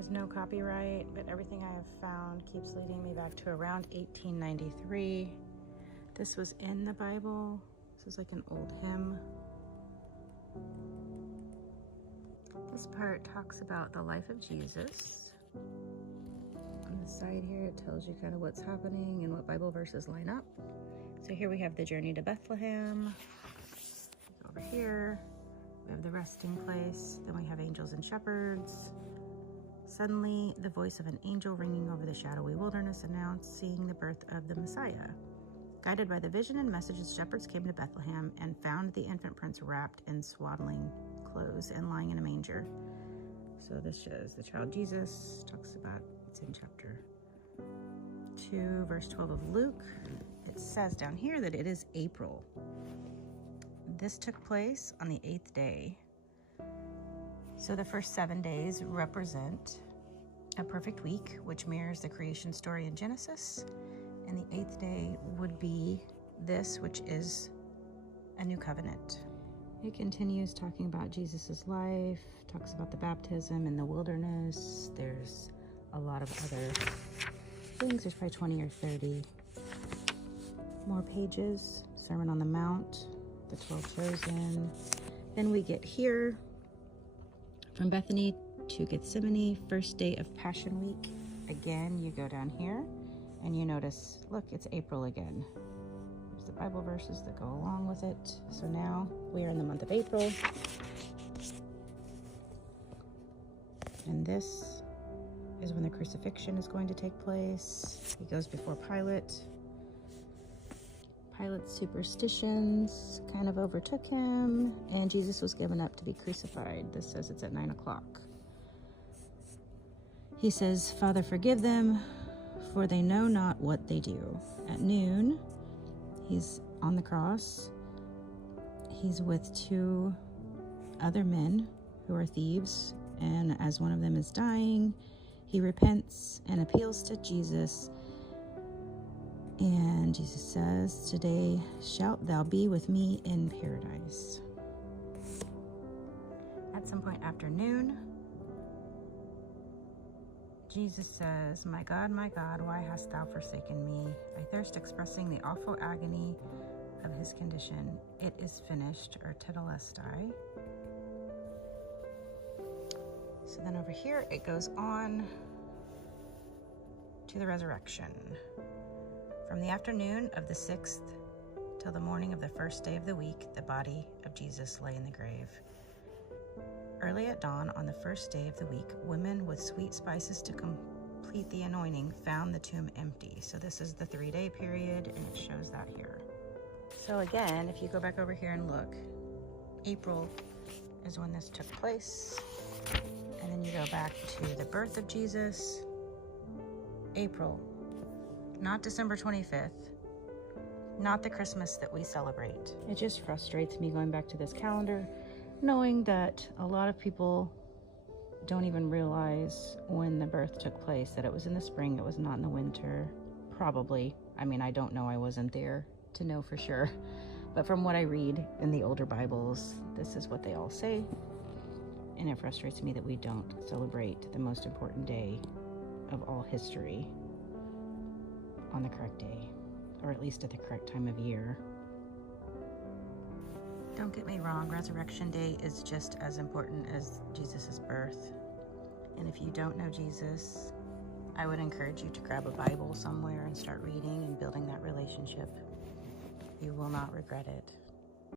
There's no copyright, but everything I have found keeps leading me back to around 1893. This was in the Bible. This is like an old hymn. This part talks about the life of Jesus. On the side here, it tells you kind of what's happening and what Bible verses line up. So here we have the journey to Bethlehem. Over here, we have the resting place. Then we have angels and shepherds. Suddenly, the voice of an angel ringing over the shadowy wilderness announcing the birth of the Messiah. Guided by the vision and message, the shepherds came to Bethlehem and found the infant prince wrapped in swaddling clothes and lying in a manger. So this shows the child Jesus. Talks about, it's in chapter 2, verse 12 of Luke. It says down here that it is April. This took place on the 8th day. So the first 7 days represent a perfect week, which mirrors the creation story in Genesis. And the 8th day would be this, which is a new covenant. It continues talking about Jesus's life, talks about the baptism in the wilderness. There's a lot of other things. There's probably 20 or 30 more pages. Sermon on the Mount, the 12 chosen. Then we get here, from Bethany to Gethsemane, first day of Passion Week. Again, you go down here and you notice, look, it's April again. There's the Bible verses that go along with it. So now we are in the month of April. And this is when the crucifixion is going to take place. He goes before Pilate. Pilate's superstitions kind of overtook him, and Jesus was given up to be crucified. This says it's at 9 o'clock. He says, "Father, forgive them, for they know not what they do." At noon, he's on the cross. He's with 2 other men who are thieves, and as one of them is dying, he repents and appeals to Jesus. And Jesus says, "Today shalt thou be with me in paradise." At some point after noon, Jesus says, my God, why hast thou forsaken me? I thirst," expressing the awful agony of his condition. It is finished, or tetelestai. So then over here, it goes on to the resurrection. From the afternoon of the 6th till the morning of the first day of the week, the body of Jesus lay in the grave. Early at dawn on the first day of the week, women with sweet spices to complete the anointing found the tomb empty. So this is the 3-day period, and it shows that here. So again, if you go back over here and look, April is when this took place. And then you go back to the birth of Jesus, April. Not December 25th, not the Christmas that we celebrate. It just frustrates me going back to this calendar, knowing that a lot of people don't even realize when the birth took place, that it was in the spring, it was not in the winter. Probably. I mean, I don't know, I wasn't there to know for sure. But from what I read in the older Bibles, this is what they all say. And it frustrates me that we don't celebrate the most important day of all history on the correct day, or at least at the correct time of year. Don't get me wrong, Resurrection Day is just as important as Jesus' birth. And if you don't know Jesus, I would encourage you to grab a Bible somewhere and start reading and building that relationship. You will not regret it.